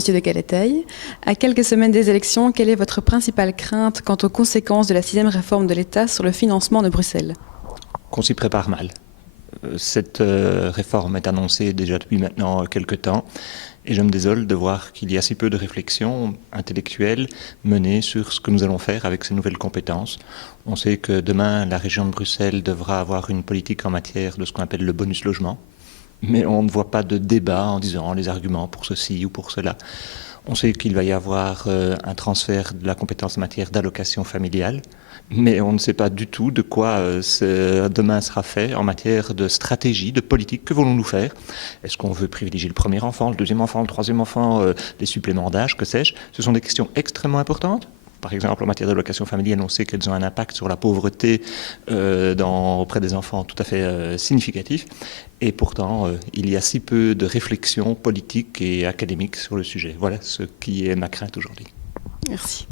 Monsieur de Galeteil. À quelques semaines des élections, quelle est votre principale crainte quant aux conséquences de la 6e réforme de l'État sur le financement de Bruxelles? Qu'on s'y prépare mal. Cette réforme est annoncée déjà depuis maintenant quelques temps et je me désole de voir qu'il y a si peu de réflexion intellectuelle menée sur ce que nous allons faire avec ces nouvelles compétences. On sait que demain, la région de Bruxelles devra avoir une politique en matière de ce qu'on appelle le bonus logement, mais on ne voit pas de débat en disant les arguments pour ceci ou pour cela. On sait qu'il va y avoir un transfert de la compétence en matière d'allocation familiale, mais on ne sait pas du tout de quoi demain sera fait en matière de stratégie, de politique. Que voulons-nous faire? Est-ce qu'on veut privilégier le premier enfant, le deuxième enfant, le troisième enfant, les suppléments d'âge, que sais-je? Ce sont des questions extrêmement importantes. Par exemple, en matière d'allocation familiale, on sait qu'elles ont un impact sur la pauvreté auprès des enfants tout à fait significatif. Et pourtant, il y a si peu de réflexion politique et académique sur le sujet. Voilà ce qui est ma crainte aujourd'hui. Merci.